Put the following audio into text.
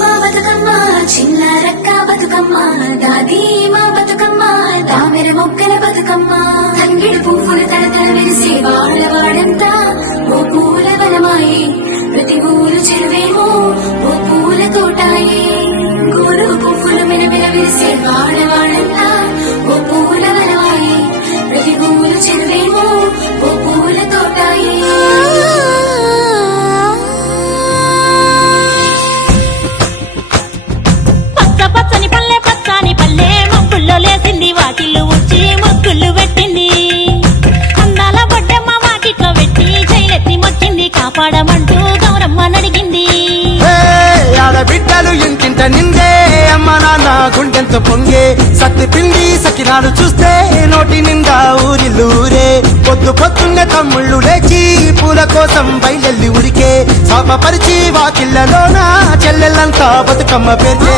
మా బతుకమ్మ చిన్నారక్క బతుకమ్మ దాది మా బతుకమ్మ దామెర మొక్కల బతుకమ్మ తంగిడు పువ్వులు తడతల మెరిసే వాడవాడంతా ఓ పూల వనమాయే ప్రతి ఊరు చెరువేమో ఓ పూల తోటాయే గోరు పువ్వులు మెరమెర మెరిసే వాడవాడంతా ఓ పూల వనమాయే ప్రతి ఊరు చెరువేమో ఓ పూల తోటాయే పచ్చని పల్లె పచ్చని పల్లె మొక్కుల్లో లేసింది వాకిళ్ళు వచ్చి మొక్కులు పెట్టింది అందాల బొడ్డమ్మ వాకిట్లో పెట్టి జైలెత్తి మొక్కింది కాపాడమంటూ గౌరమ్మ నడిగింది ఆడబిడ్డలు ఇంటింట నిందే అమ్మ నాన్న గుండెంతో పొంగే సత్తి పిండి సకినాలు చూస్తే నోటి నిండా ఊరిల్లూరే పొద్దు పొద్దున్నే తమ్ముళ్ళు లేచి పూల కోసం బయలెల్లి ఉరికే శాపపరిచి వాకిళ్ళలోన చెల్లెళ్ళంతా బతుకమ్మ పేర్చే